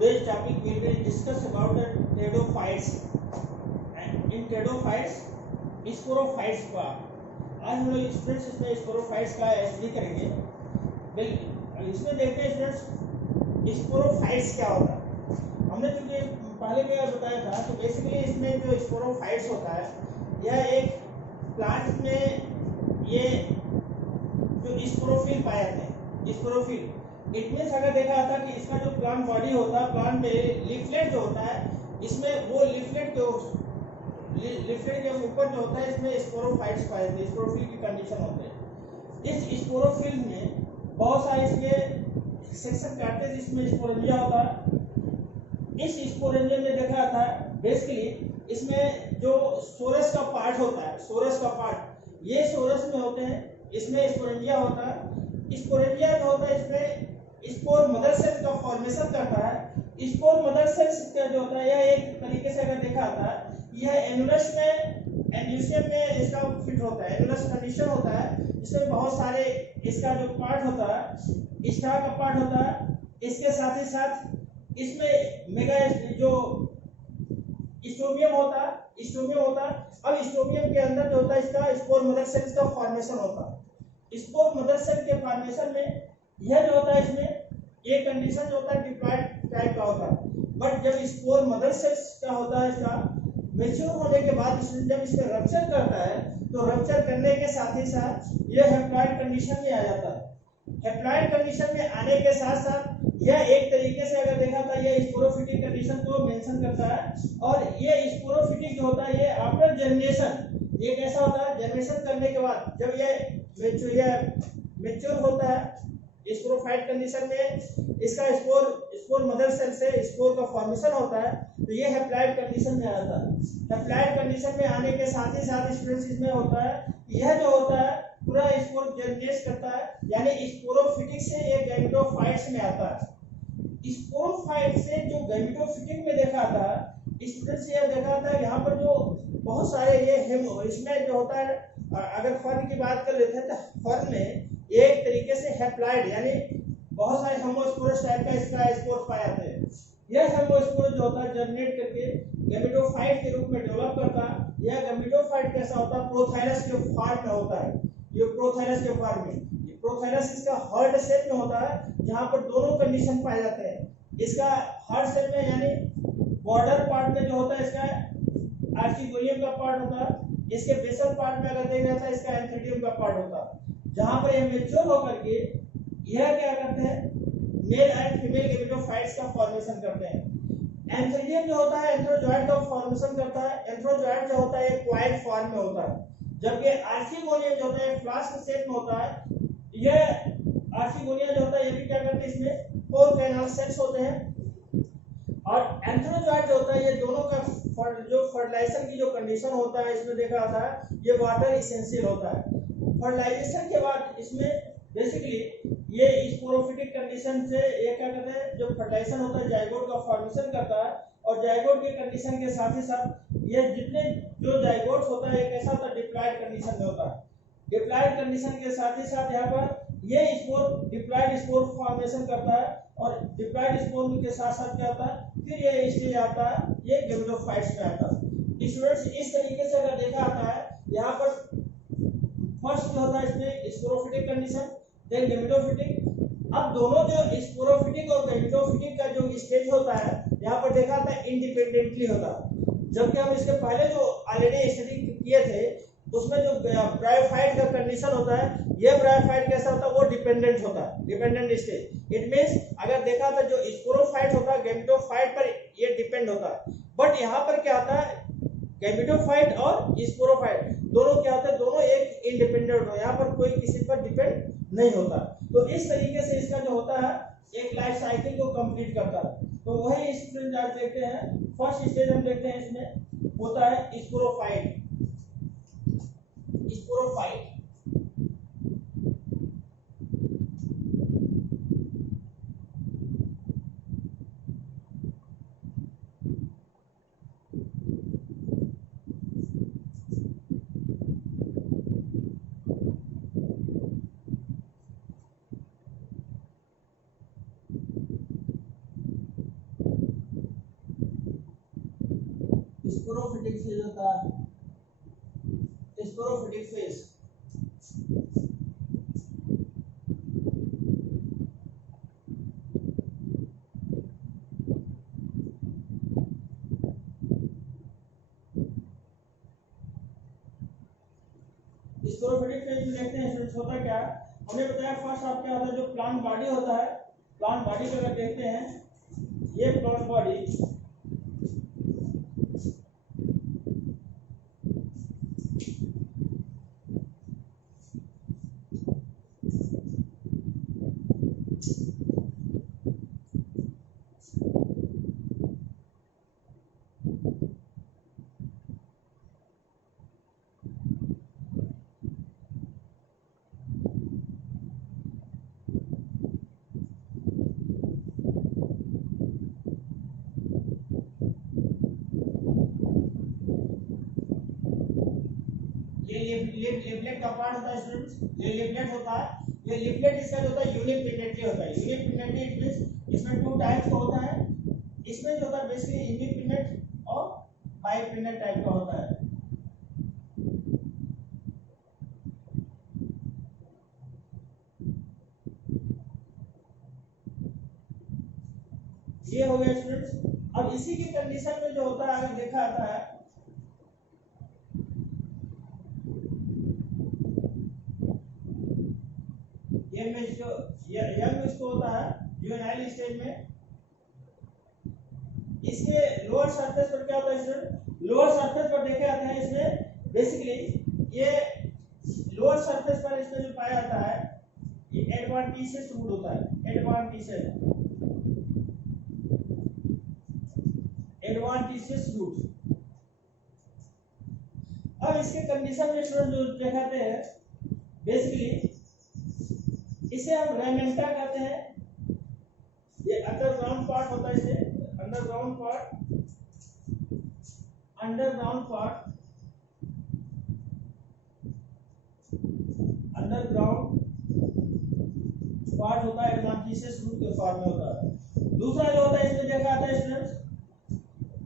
Today's topic will be discuss about the pteridophytes and in pteridophytes sporophytes का आज हम लोग स्टूडेंट्स इसमें स्पोरोफाइट्स का स्टडी करेंगे। इसमें देखते हैं स्टूडेंट्स स्पोरोफाइट्स क्या होता है। हमने चूंकि पहले भी बताया था तो बेसिकली इसमें जो स्पोरोफाइट्स होता है यह एक प्लांट में ये जो स्पोरोफिल पाए जाते हैं। स्पोरोफिल इट मीन्स अगर देखा था कि इसका जो प्लांट बॉडी होता है, प्लांट में लीफलेट जो होता है, इसमें वो लीफलेट के ऊपर जो होता है इसमें स्पोरोफाइट्स पाए जाते हैं। स्पोरोफिल की कंडीशन होते हैं। इस स्पोरोफिल में बहुत सारे इसके सेक्शन काटते हैं जिसमें स्पोरेंजिया होता है। इस स्पोरेंजिया में देखा था बेसिकली इसमें जो सोरस का पार्ट होता है, सोरस का पार्ट ये सोरस में होते हैं, इसमें स्पोरेंजिया होता है। स्पोरेंजिया जो होता है इसमें स्पोर मदर सेल का फॉर्मेशन करता है। स्पोर मदर सेल्स का जो होता है यह एक तरीके से अगर देखा था यह एनुलस में एंड्यूसियम में इसका फिट होता है। एनुलस कंडीशन होता है इसमें बहुत सारे इसका जो पार्ट होता है स्टार का पार्ट होता है। इसके साथ ही साथ इसमें मेगा जो स्टोमियम होता है, स्टोमियम होता है। अब स्टोमियम के अंदर जो होता है इसका स्पोर मदर सेल्स का फॉर्मेशन होता है। स्पोर मदर सेल के फॉर्मेशन में यह जो होता है इसमें ये कंडीशन जो होता है डिप्लॉयड टाइप का होता है। बट जब स्पोर मदर सेल्स का होता है इसका मैच्योर होने के बाद जब इसमें रप्चर करता है तो रप्चर करने के साथ ही साथ यह हैप्लॉइड कंडीशन में आ जाता है। हैप्लॉइड कंडीशन में आने के साथ साथ यह एक तरीके से अगर देखा था यह स्पोरोफिटिक कंडीशन को मेंशन करता है। और ये स्पोरोफिटिक जो होता है ये आफ्टर जर्मिनेशन ये कैसा होता है, जर्मिनेशन करने के बाद जब यह मैच्योर होता है स्पोरोफाइट कंडीशन में इसका स्पोर मदर सेल से स्पोर का फॉर्मेशन होता है तो ये हैप्लॉइड कंडीशन में आता है। हैप्लॉइड कंडीशन में आने के साथ ही साथ स्टूडेंट्स इसमें होता है यह जो होता है पूरा स्पोर जर्मिनेट करता है, यानी स्पोरोफिटिक से ये गैमेटोफाइट्स में आता है। स्पोरोफाइट से जो गैमेटोफिटिक में देखा था स्टूडेंट्स ये देखा था यहाँ पर जो बहुत सारे ये इसमें जो होता है अगर फर्न की बात कर लेते हैं तो फर्न में एक तरीके से हैप्लॉइड यानी बहुत सारे हेमोस्पोरस टाइप का इसका स्पोर पाए जाते हैं। यह हेमोस्पोर जो होता है जर्मिनेट करके गैमेटोफाइट के रूप में डेवलप करता है। यह गैमेटोफाइट कैसा होता है, प्रोथाइलस के फॉर्म में होता है। ये प्रोथाइलस के फॉर्म में प्रोथाइलस इसका हार्ड सेल में होता है जहां पर दोनों कंडीशन पाए जाते हैं। इसका हार्ड सेल में यानी बॉर्डर पार्ट में जो होता है इसका आर्चिगोनियम का पार्ट होता है। इसके बेसल पार्ट में अगर देखा जाता है इसका एंथीडियम का पार्ट होता है। जहां पर ये मैच्योर होकर के यह क्या करते हैं मेल एंड फीमेल गैमेटोफाइट्स का फॉर्मेशन करते हैं। एंथीडियम जो होता है एंथ्रोजॉइड का फॉर्मेशन करता है। एंथ्रोजॉइड जो होता है क्वाइल फॉर्म में होता है, जबकि आर्चिगोनियम जो होता है फ्लास्क शेप में होता है। यह आर्चिगोनिया जो होता है ये भी क्या करते हैं इसमें 4 कैनाल सेल्स होते हैं। और एंथ्रोजॉइड जो होता है ये दोनों का जो फर्टिलाइजेशन की जो कंडीशन होता है इसमें देखा जाता है ये वाटर एसेंशियल होता है। फर्टिलाइजेशन के बाद इसमें बेसिकली ये स्पोरोफिटिक कंडीशन से ये क्या कहते हैं जो फर्टिलाइजेशन होता है जाइगोट का फॉर्मेशन करता है। और जाइगोट के कंडीशन के साथ ही साथ ये जितने जो जाइगोट्स होता है ये कैसा होता है डिप्लॉयड कंडीशन में होता है। डिप्लॉयड कंडीशन के साथ ही साथ यहाँ पर ये स्पोर डिप्लॉयड स्पोर फॉर्मेशन करता है। और डिप्लॉयड स्पोर के साथ साथ क्या होता है फिर ये स्टेज आता है ये गैमेटोफाइट्स में आता है। स्टूडेंट्स इस तरीके से अगर देखा आता है यहाँ पर फर्स्ट जो होता है इसमें स्पोरोफिटिक कंडीशन देन गैमेटोफिटिक। अब दोनों जो स्पोरोफिटिक और गैमेटोफिटिक का जो स्टेज होता है यहाँ पर देखा था इंडिपेंडेंटली होता है। जबकि हम इसके पहले जो ऑलरेडी स्टडी किए थे उसमें जो ब्रायोफाइट का कंडीशन होता है ये ब्रायोफाइट कैसा होता है वो डिपेंडेंट होता है, डिपेंडेंट स्टेज। इट मींस अगर देखा था जो स्पोरोफाइट होता है गैमेटोफाइट पर ये डिपेंड होता है। बट यहाँ पर क्या होता है गैमेटोफाइट और स्पोरोफाइट दोनों क्या होते हैं दोनों एक इंडिपेंडेंट होता है, यहाँ पर कोई किसी पर डिपेंड नहीं होता। तो इस तरीके से इसका जो होता है एक लाइफ साइकिल को कंप्लीट करता है। तो वही स्टूडेंट आज देखते हैं फर्स्ट स्टेज हम देखते हैं इसमें होता है स्पोरोफाइट। स्पोरोफाइट स्पोरोफिटिक फेज होता है, स्पोरोफिटिक फेज। स्पोरोफिटिक फेज में देखते हैं स्टूडेंट्स होता क्या है, हमने बताया फर्स्ट आप क्या होता है, जो प्लांट बॉडी होता है, प्लांट बॉडी को अगर देखते हैं, ये प्लांट बॉडी, लिपलेट का पार्ट होता है स्टूडेंट्स, ये लिपलेट होता है, ये लिपलेट इसका जो होता है यूनिक पिनेट्री होता है। यूनिक पिनेट्री इट मींस इसमें टू टाइप्स का होता है, इसमें जो होता है बेसिकली यूनिक पिनेट और बाई पिनेट टाइप का होता है। ये हो गया स्टूडेंट्स। अब इसी की कंडीशन में जो होता है अगर देखा जाता है, ये में जो यंग इसको होता है जुवेनाइल स्टेज में, इसके लोअर सरफेस पर क्या होता है स्टूडेंट, लोअर सरफेस पर देखे जाते हैं इसमें बेसिकली ये लोअर सरफेस पर इसमें जो पाया जाता है ये एडवांटेजियस रूट होता है, एडवांटेजियस रूट। अब इसके कंडीशन में स्टूडेंट जो दिखाते हैं बेसिकली इसे हम रेमेंटा कहते हैं, ये अंडरग्राउंड पार्ट होता है, इसे अंडरग्राउंड पार्ट होता है, एडवांटेजियस रूट के फॉर्म में होता है। दूसरा जो होता है इसमें देखा जाता है स्टूडेंट्स,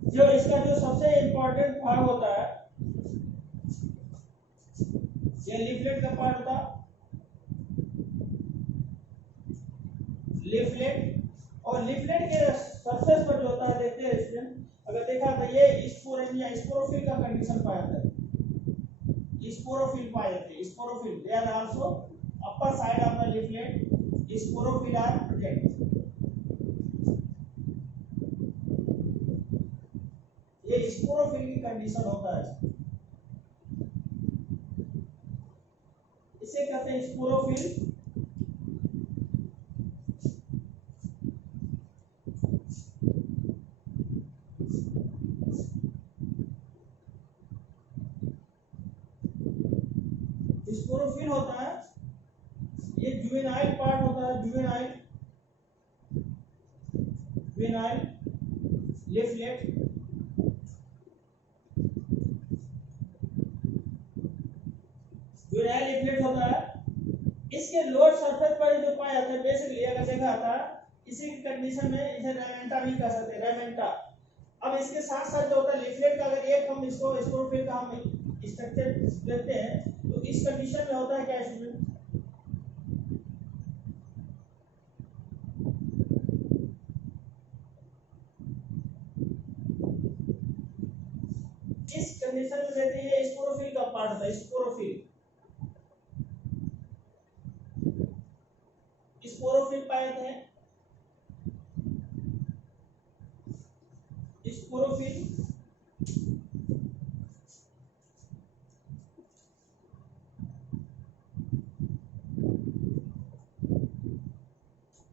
जो इसका जो सबसे इंपॉर्टेंट भाग होता है ये लीफलेट का पार्ट होता है, लीफलेट, और लीफलेट के सरफेस पर जो होता है देखते हैं स्टूडेंट, अगर देखा तो ये स्पोरेन या स्पोरोफिल का कंडीशन पाया जाता है, स्पोरोफिल पाया जाता है, sporophyll they are also upper side of the leaflet, sporophyll are present. ये स्पोरोफिल की कंडीशन होता है, इसे कहते हैं स्पोरोफिल। स्पोरोफिल होता है, ये जुवेनाइल पार्ट होता है, जुवेनाइल लीफलेट, जुवेनाइल लीफलेट होता है। इसके लोअर सरफेस पर जो पाया जाता है बेसिकली अगर देखा जाता है इसी की कंडीशन में इसे रेमेंटा भी कह सकते हैं, रेमेंटा। अब इसके साथ साथ जो होता है लीफलेट का अगर एक हम इसको स्पोरोफिल का हम स्ट्रक्चर देखते हैं तो इस कंडीशन में होता है क्या स्टूडेंट, इस कंडीशन में देखते हैं ये स्पोरोफिल का पार्ट होता है, स्पोरोफिल पाए जाते हैं, स्पोरोफिल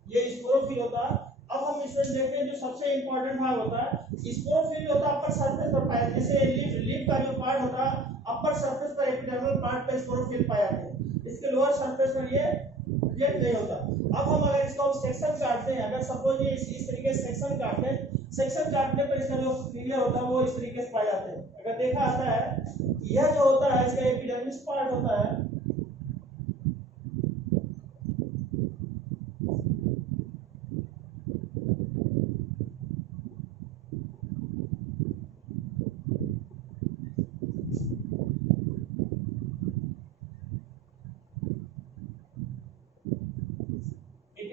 ये स्पोरोफिल होता है। अब हम इसमें देखते हैं जो सबसे इंपॉर्टेंट भाग होता है स्पोरोफिल होता है अपर सरफेस पर पाया, जैसे लीफ का जो पार्ट होता है अपर सरफेस पर एपिडर्मल पार्ट पर स्पोरोफिल पाया जाते हैं, इसके लोअर सरफेस पर ये प्रेजेंट नहीं होता। अब हम अगर इसका सेक्शन काटते हैं, अगर सपोज ये इस तरीके से सेक्शन काटते हैं, सेक्शन काटने पर इसका जो फिगर होता है वो इस तरीके से पाए जाते हैं। अगर देखा जाता है यह जो होता है इसका एपिडर्मिस पार्ट होता है,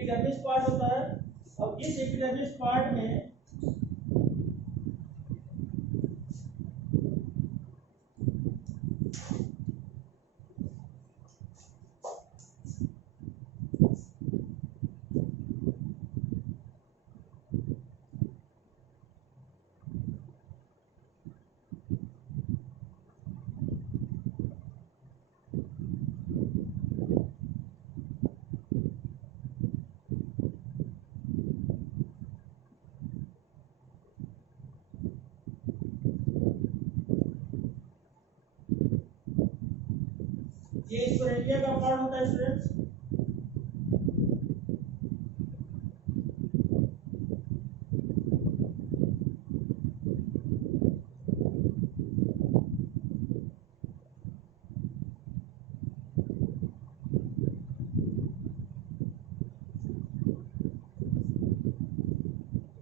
एपिडर्मिस पार्ट होता है, और इस एपिडर्मिस पार्ट में ये स्पोरेंजिया का पार्ट होता है स्टूडेंट्स।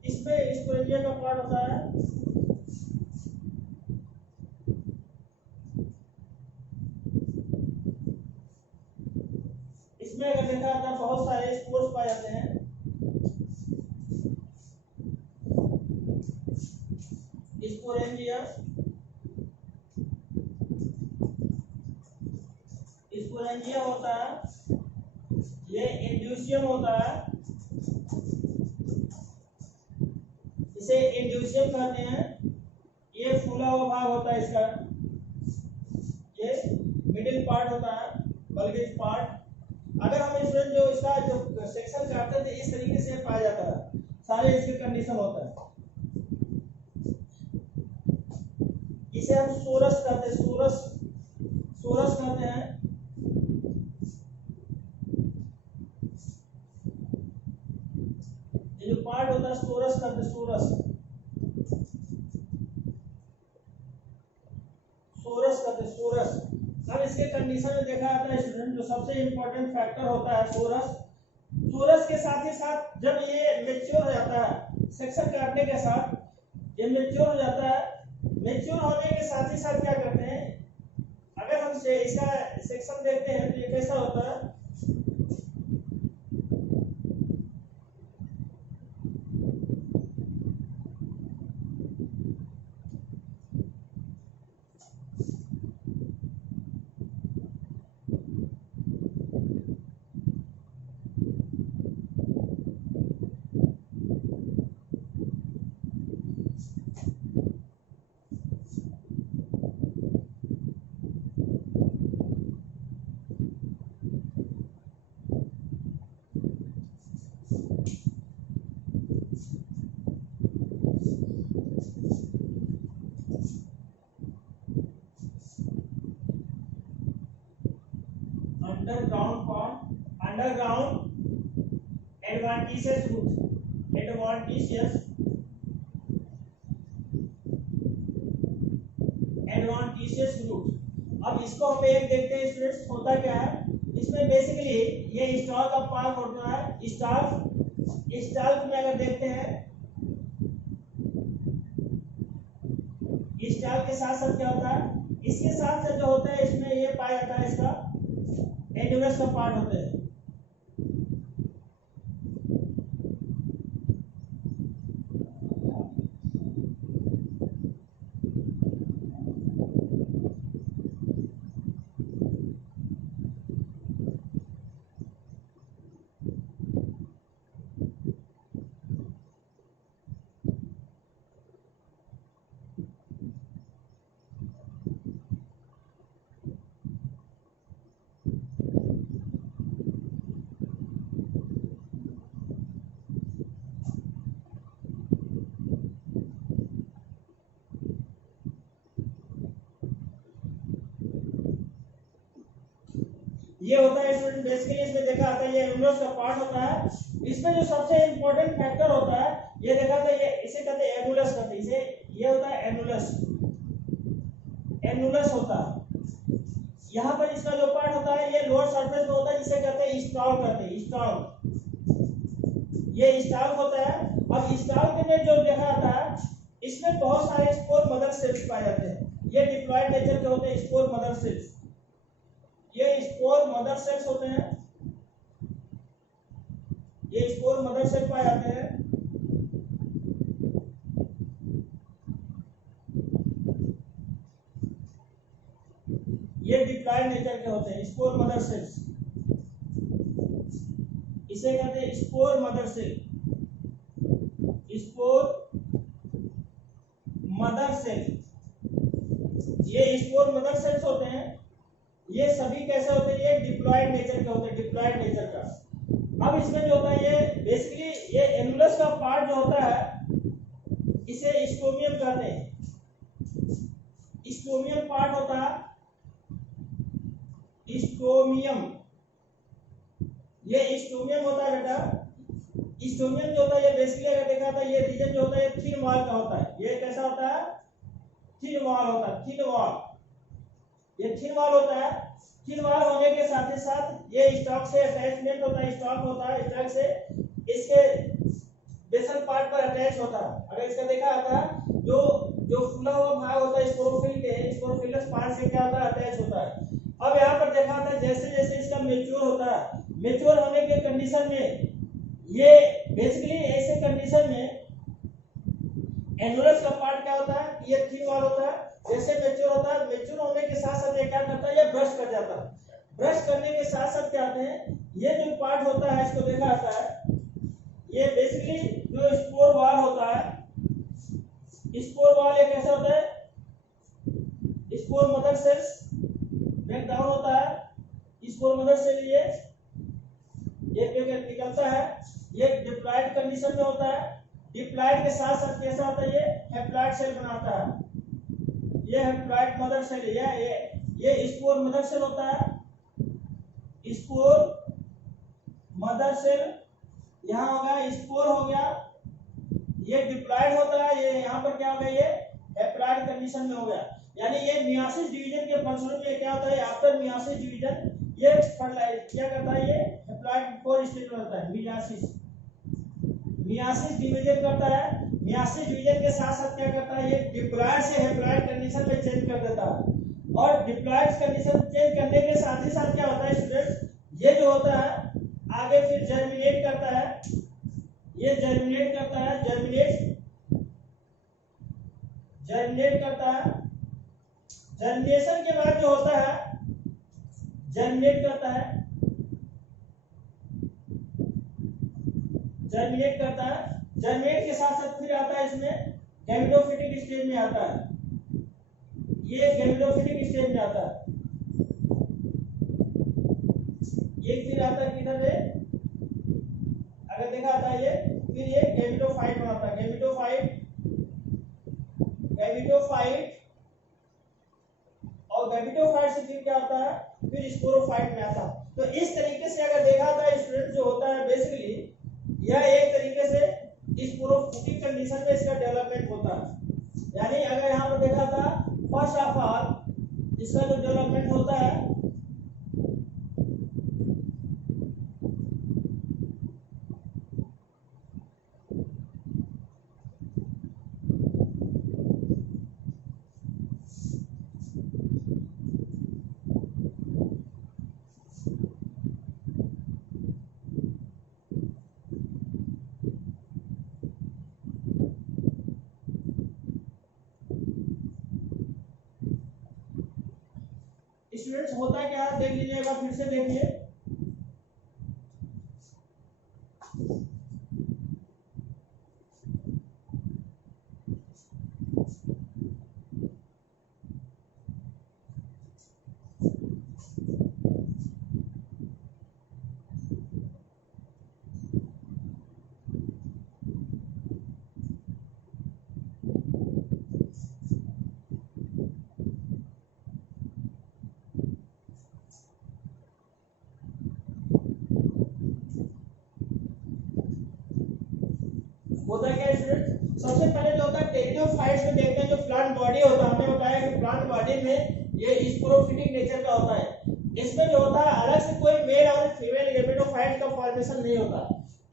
इसमें स्पोरेंजिया का पार्ट होता है, इसमें अगर देखा जाता है बहुत सारे स्पोर्स पाए जाते हैं। स्पोरेंजिया, स्पोरेंजिया होता है, ये इंड्यूसियम होता है, इसे इंड्यूसियम कहते हैं। ये फूला हुआ भाग होता है इसका, ये मिडिल पार्ट होता है, बल्गेज पार्ट। अगर हम स्टूडेंट जो इसका जो सेक्शन काटते थे इस तरीके से पाया जाता है, सारे इसके कंडीशन होता है। इसे हम सोरस कहते हैं, सोरस कहते हैं। ये जो पार्ट होता है सोरस कहते हैं, सोरस कहते हैं, सोरस। अब इसके कंडीशन में देखा जाता है स्टूडेंट, जो सबसे इंपॉर्टेंट फैक्टर होता है सोरस के साथ ही साथ जब ये मेच्योर हो जाता है, सेक्शन काटने के साथ ये मेच्योर हो जाता है। मेच्योर होने के साथ ही साथ क्या करते हैं, अगर हम इसका सेक्शन देखते हैं तो ये कैसा होता है, अंडरग्राउंड एडवांटेजियस रूट। अब इसको हम एक देखते हैं स्टूडेंट्स, होता क्या है इसमें। बेसिकली ये स्टॉक का पार्ट होता है, स्टॉक में अगर देखते हैं, स्टॉक के साथ साथ क्या होता है, इसके साथ साथ जो होता है इसमें ये पाया जाता है, इसका एन्यूलस का पार्ट होता है। ये होता है स्टूडेंट, बेसिकली इसमें देखा आता है ये एनुलस का पार्ट होता है। इसमें जो सबसे इंपॉर्टेंट फैक्टर होता है ये देखा था, ये इसे कहते हैं एनुलस कहते हैं, इसे ये होता है एनुलस होता है। यहाँ पर इसका जो पार्ट होता है ये लोअर सरफेस में होता है, जिसे कहते हैं स्टॉक कहते हैं, स्टॉक। ये स्टॉक होता है। अब स्टॉक में जो देखा जाता है इसमें बहुत सारे स्पोर मदर सेल्स पाए जाते हैं। ये डिप्लॉयड नेचर के होते हैं स्पोर मदर सेल्स, ये स्पोर मदर सेल्स होते हैं। ये स्पोर मदर सेल पाए जाते हैं। ये डिप्लॉयड नेचर के होते हैं स्पोर मदर सेल्स, इसे कहते हैं spore mother cell. Spore mother cell, ये स्पोर मदर सेल्स होते हैं। ये सभी कैसे होते हैं, ये डिप्लॉयड नेचर के होते हैं, डिप्लॉयड नेचर का। अब इसमें जो होता है ये बेसिकली ये एनुलस का पार्ट जो होता है इसे स्टोमियम कहते हैं। स्टोमियम पार्ट होता है स्टोमियम, ये स्टोमियम होता है बेटा। स्टोमियम जो होता है ये बेसिकली अगर देखा था ये रीजन जो होता है थिन वॉल का होता है। ये कैसा होता है, थिन वॉल होता है, थिन वॉल, ये थिन वॉल होता है। थिन वॉल होने के साथ ही साथ ये स्टॉक से अटैचमेंट होता है, स्टॉक होता है, स्टॉक से इसके बेसल पार्ट पर अटैच होता है। अगर इसका देखा जाता है जो जो फूला हुआ भाग होता है स्पोरोफिल के, स्पोरोफिलस पार्ट से क्या होता है, अटैच होता है। अब यहाँ पर देखा था जैसे जैसे इसका मैच्योर होता है, मैच्योर होने के कंडीशन में ये बेसिकली ऐसे कंडीशन में एनुलस का पार्ट क्या होता है, ये थिन वॉल होता है। जैसे मैच्योर होता है, मैच्योर होने के साथ साथ ये क्या करता है, ये ब्रश कर जाता है। ब्रश करने के साथ साथ क्या आते हैं, ये जो पार्ट होता है इसको देखा जाता है, ये बेसिकली जो स्पोर वॉल होता है, स्पोर वॉल ये कैसा होता है, spore mother cells break down होता है। स्पोर मदर सेल ये निकलता है, ये डिप्लॉयड कंडीशन में होता है। डिप्लॉयड के साथ साथ कैसा होता है, ये हैप्लॉयड सेल बनाता है। ये हैप्लॉयड मदर सेल, ये स्पोर मदर सेल होता है। स्पोर मदर सेल यहाँ हो गया, स्पोर हो गया, ये डिप्लॉयड होता है। ये यहाँ पर क्या हो गया, ये हैप्लॉयड कंडीशन में हो गया। यानी ये मियोसिस डिवीजन के फलस्वरूप ये क्या होता है, आफ्टर मियोसिस डिवीजन ये क्या करता है, ये हैप्लॉयड फोर स्टेज में होता है। मियोसिस डिवीजन करता है। मियोसिस डिवीजन के साथ साथ क्या करता है, ये डिप्लॉयड से हैप्लॉयड कंडीशन में चेंज कर देता है। और डिप्लॉयड कंडीशन चेंज करने के साथ ही साथ क्या होता है स्टूडेंट्स, ये जो होता है आगे फिर जर्मिनेट करता है। ये जर्मिनेट करता है, जर्मिनेट करता है। जर्मिनेशन के बाद जो होता है जर्मिनेट करता है, जर्मिनेट करता है। जर्मिनेट के साथ साथ फिर आता है इसमें गैमेटोफिटिक स्टेज में आता है। ये गैमेटोफिटिक स्टेज में आता है। ये फिर आता है किधर है, अगर देखा आता है ये फिर ये गैमेटोफाइट बनाता है। गैमेटोफाइट और गैमेटोफाइट से फिर क्या होता है, फिर स्पोरोफाइट में आता है। तो इस तरीके से अगर देखा था स्टूडेंट जो होता है बेसिकली यह एक तरीके से स्पोरोफिटिक कंडीशन में इसका डेवलपमेंट होता है। यानी अगर यहाँ पर देखा था फर्स्ट ऑफ ऑल इसका जो डेवलपमेंट होता है स्टूडेंट्स होता क्या है देख लीजिए, एक बार फिर से देखिए। होता क्या है स्टूडेंट, सबसे पहले जो होता है टेरिडोफाइट्स में देखते हैं जो प्लांट बॉडी होता है। हमने बताया कि प्लांट बॉडी में ये स्पोरोफिटिक नेचर का होता है। इसमें जो होता है अलग से कोई मेल और फीमेल गैमेटोफाइट का फॉर्मेशन नहीं होता।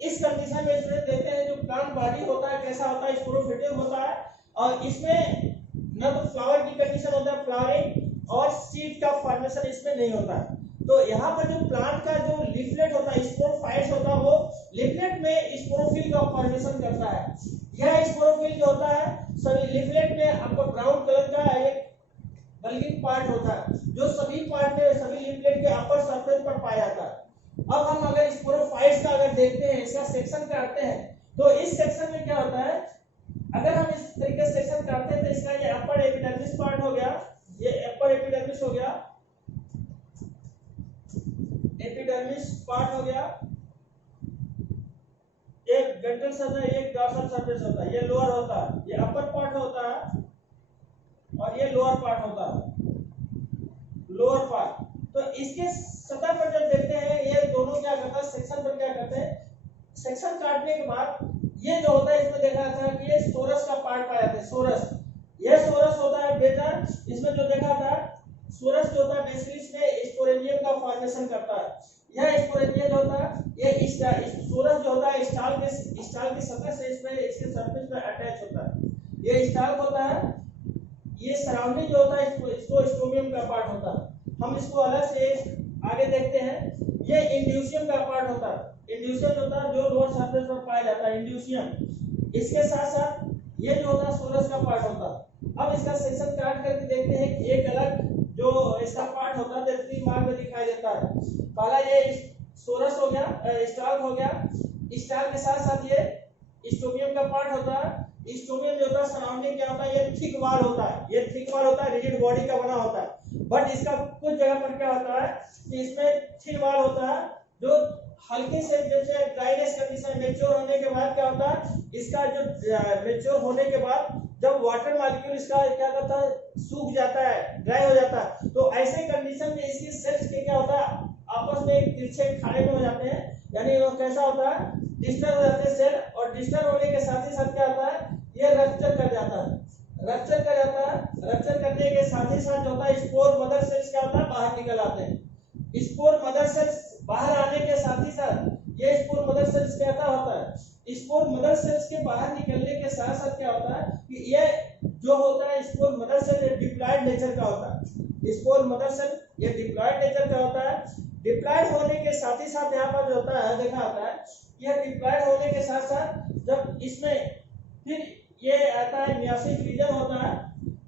इस कंडीशन में स्टूडेंट देखते हैं जो प्लांट बॉडी होता है कैसा होता है, स्पोरोफिटिक होता है। और इसमें न तो फ्लावर की कंडीशन होता है फ्लावरिंग, और सीड का फॉर्मेशन इसमें नहीं होता है। तो यहाँ पर जो प्लांट का जो लीफलेट होता है, स्पोरोफाइट्स होता है, वो लीफलेट में स्पोरोफिल का फॉर्मेशन करता है। यह स्पोरोफिल जो होता है सभी लीफलेट में आपको ब्राउन कलर का एक बल्किंग पार्ट होता है, जो सभी पार्ट में सभी लीफलेट के अपर सरफेस पर पाया जाता है। अब हम अगर स्पोरोफाइट्स का अगर देखते हैं, इसका सेक्शन करते हैं, तो इस सेक्शन में क्या होता है, अगर हम इस तरीके से सेक्शन करते हैं तो इसका ये अपर एपिडर्मिस पार्ट हो गया, ये अपर एपिडर्मिस हो गया, एपिडर्मिस पार्ट हो गया, एक वेंट्रल सरफेस, एक डॉर्सल सरफेस होता है, ये लोअर होता है, ये अपर पार्ट होता है और ये लोअर पार्ट होता है, लोअर पार्ट। तो इसके सतह पर जब देखते हैं, ये दोनों क्या करता है, सेक्शन पर क्या करते हैं, सेक्शन काटने के बाद ये जो होता है, इसमें देखा था कि ये सोरस का पार्ट पाया जाता है, सोरस, ये सोरस होता है बेटा, इसमें जो देखा था सोरस जो होता है बेसिकली इसमें स्पोरेंजियम का फॉर्मेशन करता है। यह स्पोरेंजियम जो होता है, ये सोरस जो होता है स्टाल की सतह से इसमें इसके सरफेस पे अटैच होता है, ये स्टाल होता है, ये सराउंडिंग जो होता है इसको स्ट्रोमियम का पार्ट होता है। हम इसको अलग से आगे देखते हैं, ये इंड्यूसियम का पार्ट होता है, इंड्यूसियम होता है जो लोअर सरफेस पर पाया जाता है, इंड्यूसियम। इसके साथ साथ ये जो होता है सोरस का पार्ट होता है। अब इसका सेक्शन काट करके देखते हैं कि एक अलग जो इसका पार्ट होता है तीन भाग में दिखाई देता है। पहला ये सोरस हो गया, स्टाल हो गया, स्टाल के साथ साथ ये स्टोमियम का पार्ट होता है। स्टोमियम जो होता है सराउंडिंग क्या होता है, ये थिक वॉल होता है, ये थिक वॉल होता है, रिजिड बॉडी का बना होता है। बट इसका कुछ जगह पर क्या होता है कि इसमें थिन वॉल होता है, जो हल्के से जैसे ड्राइनेस कंडीशन मेच्योर होने के बाद क्या होता है, इसका जो मेच्योर होने के बाद जब वाटर मॉलिक्यूल इसका क्या करता है, सूख जाता है, ड्राई हो जाता है, तो ऐसे कंडीशन में इसकी सेल्स के क्या होता है, आपस में एक तिरछे खाने में हो जाते हैं, यानी वो कैसा होता है, डिस्टर्ब हो जाते हैं सेल, और डिस्टर्ब होने के साथ ही साथ क्या होता है, ये रप्चर कर जाता है, रप्चर कर जाता है। रप्चर करने के साथ ही साथ जो होता है स्पोर मदर सेल्स क्या होता है, बाहर निकल आते हैं। स्पोर मदर सेल्स बाहर आने के साथ ही साथ ये स्पोर मदर सेल्स क्या होता है, स्पोर मदर सेल्स के बाहर निकलने के साथ साथ क्या होता है कि ये जो होता है spore mother cell diploid nature का होता है, स्पोर मदर सेल ये डिप्लॉयड नेचर का होता है। डिप्लॉयड होने के साथ ही साथ यहाँ पर जो होता है देखा होता है, यह डिप्लॉयड होने के साथ साथ जब इसमें फिर ये आता है मियोसिस डिवीजन होता है,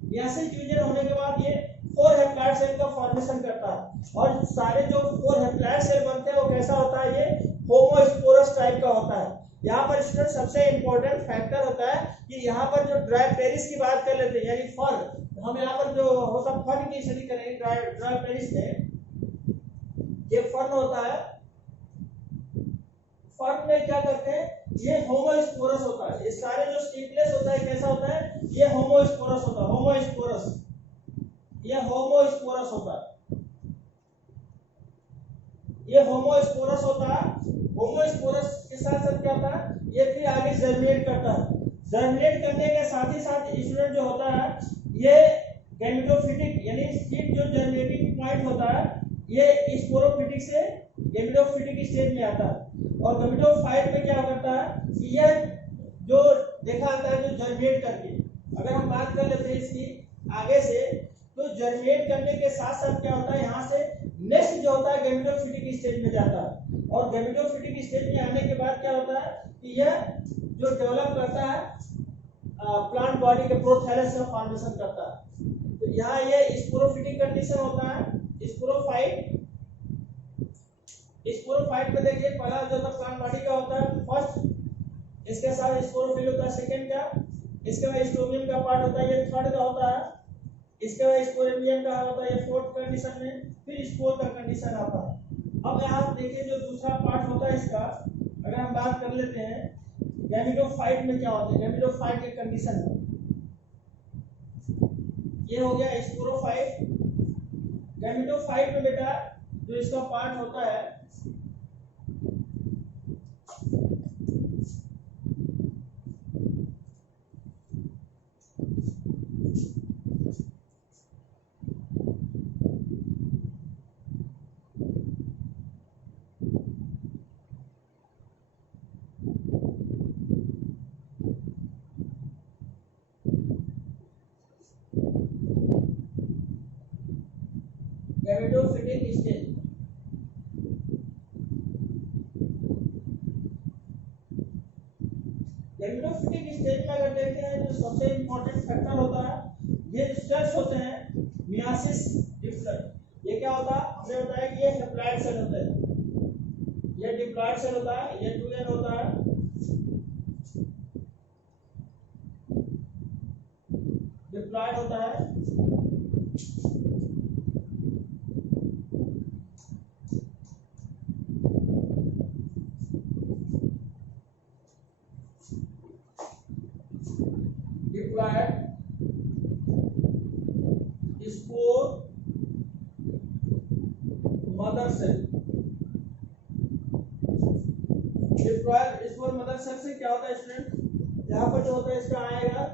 मियोसिस डिवीजन होने के बाद ये 4 हैप्लॉइड सेल का फॉर्मेशन करता है, और सारे जो 4 हैप्लॉइड सेल बनते हैं वो कैसा होता है, ये होमोस्पोरस टाइप का होता है। यहाँ पर स्टूडेंट सबसे इंपॉर्टेंट फैक्टर होता है कि यहाँ पर जो ड्राई पेरिस की बात कर लेते हैं, यानी फर, हम यहाँ पर जो होता है फन की स्टडी करेंगे ड्राई पेरिस में, ये फन होता है, फन में क्या करते हैं, ये होमोस्पोरस होता है, ये सारे जो स्टिपलेस होता है कैसा होता है, ये होमोस्पोरस होता है, होमोस्पोरस, ये होमोस्पोरस होता है, ये होमोस्पोरस होता है। होमोस्पोरस के साथ साथ क्या होता है, ये फिर आगे जर्मिनेट करता है, जर्मिनेट करने के साथ ही साथ स्टूडेंट जो होता है ये गैमेटोफिटिक, यानी सीड जो जर्मिनेटिंग पॉइंट होता है ये स्पोरोफिटिक से गैमेटोफिटिक स्टेज में आता है। और गैमेटोफाइट में क्या करता है कि ये जो देखा आता है जो जर्मिनेट करके, अगर हम बात कर लेते हैं इसकी आगे से, तो जर्मिनेट करने के साथ साथ क्या होता है, यहाँ से नेक्स्ट जो होता है गैमेटोफिटिक स्टेज में जाता है, और गैमेटोफिटिक स्टेज में आने के बाद क्या होता है कि यह जो डेवलप करता है प्लांट बॉडी के प्रोथैलस का फॉर्मेशन करता है। तो यहाँ ये स्पोरोफिटिक कंडीशन होता है, स्पोरोफाइट, स्पोरोफाइट में देखिए पहला जो होता है प्लांट बॉडी का होता है फर्स्ट, इसके साथ स्पोरोफिल होता है सेकंड का, इसके बाद स्टोमियम का पार्ट होता है ये थर्ड का होता है, इसके बाद स्पोरेनियम का होता है ये फोर्थ कंडीशन में, फिर स्पोर का कंडीशन आता है। अब यहाँ देखिए जो दूसरा पार्ट होता है इसका, अगर हम बात कर लेते हैं गैमेटोफाइट में क्या होता है, गैमेटोफाइट के कंडीशन में ये हो गया स्पोरोफाइट। गैमेटोफाइट में बेटा जो इसका पार्ट होता है गैमेटोफिटिक स्टेज, हमने बताया कि ये हैप्लॉइड सेल होता है, ये डिप्लॉइड सेल होता है, ये 2n होता है, डिप्लॉइड होता है। Diploid spore mother cell. Diploid spore mother cell से क्या होता है स्टूडेंट, यहाँ पर जो होता है इसका आएगा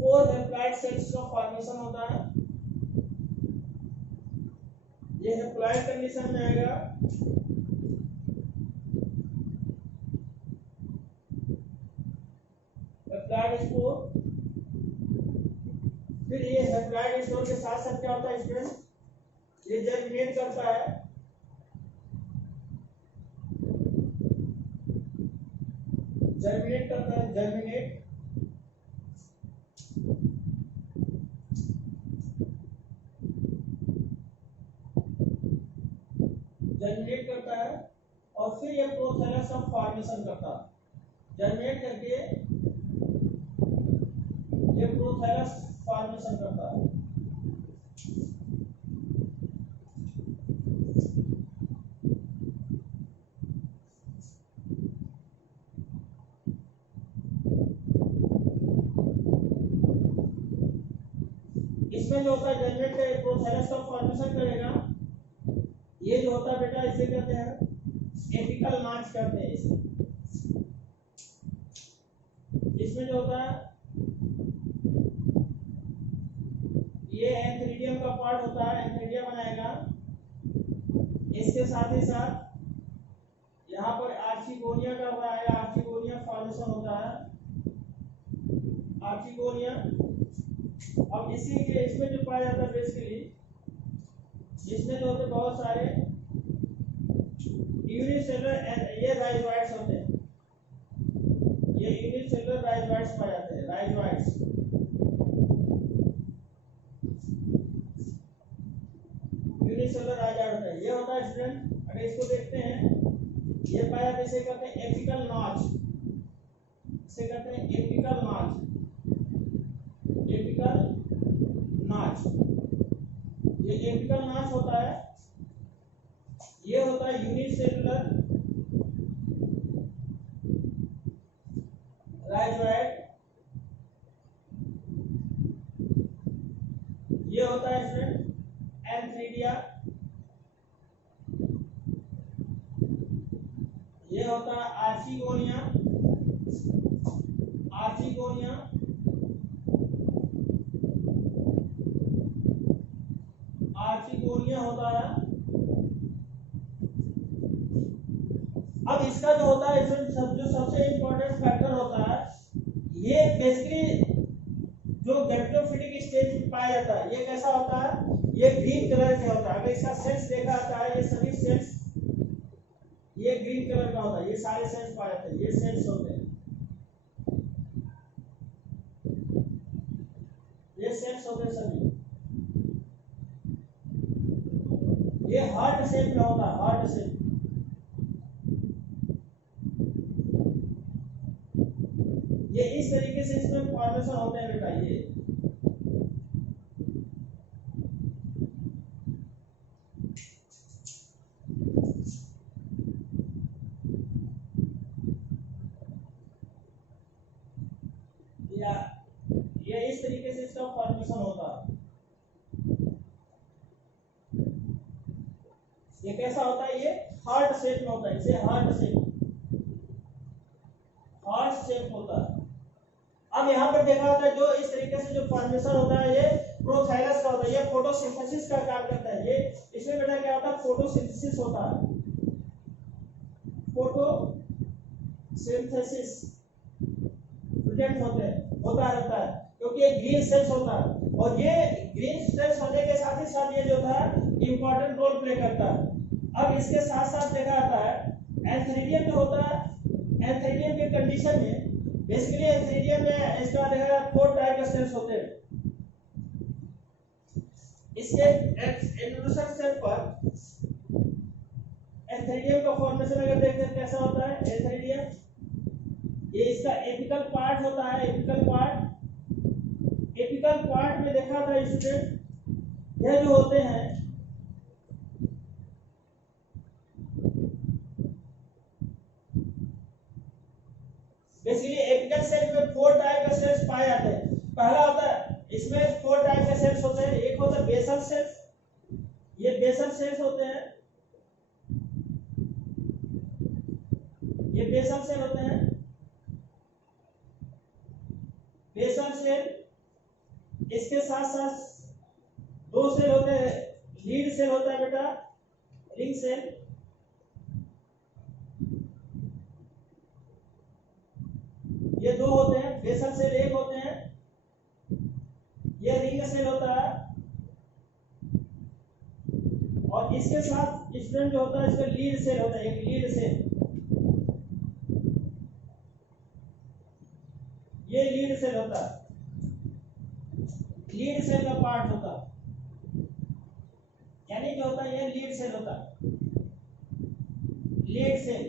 4 हैप्लॉइड सेल्स का फॉर्मेशन होता है। ये हैप्लॉइड कंडीशन में आएगा, हैप्लॉइड स्पोर। फिर ये हैप्लॉइड स्पोर के साथ साथ क्या होता है स्टूडेंट, ये जर्मिनेट करता है, जर्मिनेट करता है, जर्मिनेट जर्मिनेट करता है और फिर ये प्रोथैलस का फॉर्मेशन करता है। जर्मिनेट करके ये प्रोथैलस फॉर्मेशन करता है। इसमें जो होता है जर्मिनेट का प्रोथैलस का फॉर्मेशन करेगा, ये जो होता है बेटा इसे कहते हैं एपिकल नॉच कहते हैं इसे। इसमें जो होता है ये एंथ्रीडियम का पार्ट होता है, एंथ्रीडियम बनाएगा। इसके साथ ही साथ यहाँ पर आर्चिगोनिया का बनाएगा, आर्चिगोनिया फॉर्मेशन होता है, आर्चिगोनिया। अब इसी के इसमें जो पाया जाता है बेसिकली, इसमें जो होते हैं बहुत सारे यूनिसेलुलर, ये राइजोइड्स होते हैं, ये यूनिसेलुलर राइजोइड्स पाए जाते हैं, राइजोइड्स। यूनिसेलुलर राइजोइड होता है, ये होता है स्टूडेंट। अगर इसको देखते हैं, ये पाया जाता है, इसे कहते हैं एपिकल नॉच, इसे कहते हैं एपिकल नॉच, एपिकल नॉच। ये एपिकल नॉच होता है, ये होता है यूनिसेलुलर राइजोइड, ये होता है स्टूडेंट एंथ्रीडिया, ये होता है आर्चिगोनिया, आर्चिगोनिया, आर्चिगोनिया होता है। अब इसका जो होता है जो सबसे इंपॉर्टेंट फैक्टर होता है, ये बेसिकली जो गैमेटोफिटिक स्टेज में पाया जाता है, ये कैसा होता है, ये ग्रीन कलर का होता है। अगर इसका सेल्स देखा जाता है, ये सभी सेल्स ये ग्रीन कलर का होता है, ये सारे सेल्स पाए जाते हैं, ये सेल्स होते हैं, ये सेल्स होते हैं सभी। ये हार्ट शेप में होता है, हार्ट शेप। ये इस तरीके से इसमें फॉर्मेशन होते हैं बेटा। ये इस तरीके से इसका फॉर्मेशन होता है। ये कैसा होता है, ये हार्ट शेप में होता है, इसे हार्ट शेप होता है। अब यहाँ पर देखा होता है जो इस तरीके से जो फॉर्मेशन होता है, ये प्रोथाइलस का होता है, ये फोटोसिंथेसिस का काम करता है। ये इसमें बेटा क्या होता है, फोटोसिंथेसिस होता है, फोटोसिंथेसिस प्रेजेंट होता रहता है, क्योंकि ये ग्रीन सेल्स होता है, और ये ग्रीन सेल्स होने के साथ ही साथ ये जो था इंपॉर्टेंट रोल प्ले करता है। अब इसके साथ साथ देखा जाता है एंथ्रीडियम जो होता है, एंथ्रीडियम के कंडीशन में बेसिकली एंथ्रीडियम में इसका देखा जाए 4 टाइप के सेल्स होते हैं। इसके एंडोडर्मिस सेल पर एंथ्रेडियम का फॉर्मेशन अगर देखते हैं कैसा होता है एंथ्रेडियम, ये इसका एपिकल पार्ट होता है। एपिकल पार्ट में देखा था स्टूडेंट, यह जो होते हैं बेसिकली एपिकल सेल में 4 टाइप के सेल्स पाए जाते हैं। पहला होता है, इसमें 4 टाइप के सेल्स होते हैं। एक होता है बेसल सेल्स, ये बेसल सेल्स होते हैं, ये बेसल सेल होते हैं। बेसल सेल, इसके साथ साथ 2 सेल होते हैं। लीड सेल होता है बेटा, रिंग सेल, ये 2 होते हैं। बेसल सेल 1 होते हैं, ये रिंग सेल होता है। और इसके साथ स्टूडेंट जो होता है इसका लीड सेल होता है, एक लीड सेल, ये लीड सेल होता है, लीड सेल का पार्ट होता है, यानी क्या होता है ये लीड सेल होता है। लीड सेल,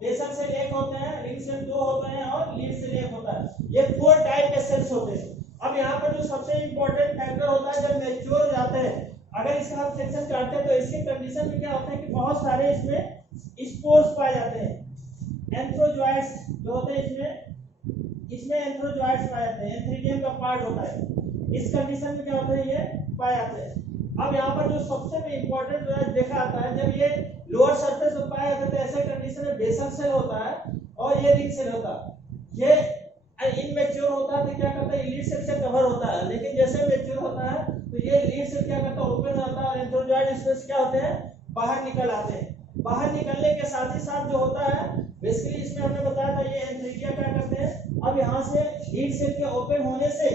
बेसल सेल 1 होते हैं, रिंग सेल 2 होते हैं और लीड सेल 1 होता है। ये 4 टाइप के सेल्स होते हैं। अब यहाँ पर जो सबसे इंपॉर्टेंट फैक्टर होता है, जब मैच्योर हो जाते हैं, अगर इसका हम सेक्शन करते हैं तो इसकी कंडीशन में क्या होता है कि बहुत सारे इसमें स्पोर्स पाए जाते हैं। एंथ्रोजोइड्स जो होते हैं इसमें एंथ्रोजोइड्स पाए जाते हैं, एंथ्रीडियम का पार्ट होता है। इस कंडीशन में क्या होता है ये पाए जाते हैं। अब यहाँ पर जो सबसे इंपॉर्टेंट देखा आता है, जब ये लोअर सरफेस में पाया जाता है तो ऐसे कंडीशन में बेसल सेल होता है और ये रिंग सेल होता है। ये इनमेच्योर होता है तो क्या करता है लीड सेल से कवर होता है, लेकिन जैसे मैच्योर होता है तो ये लीड सेल क्या करता है ओपन होता है और एंथ्रोजोइड इसमें से क्या होते हैं बाहर निकल आते हैं। बाहर निकलने के साथ ही साथ जो होता है बेसिकली इसमें हमने बताया था ये एंथ्रीडिया क्या करते हैं, अब यहाँ से लीड सेल के ओपन होने से,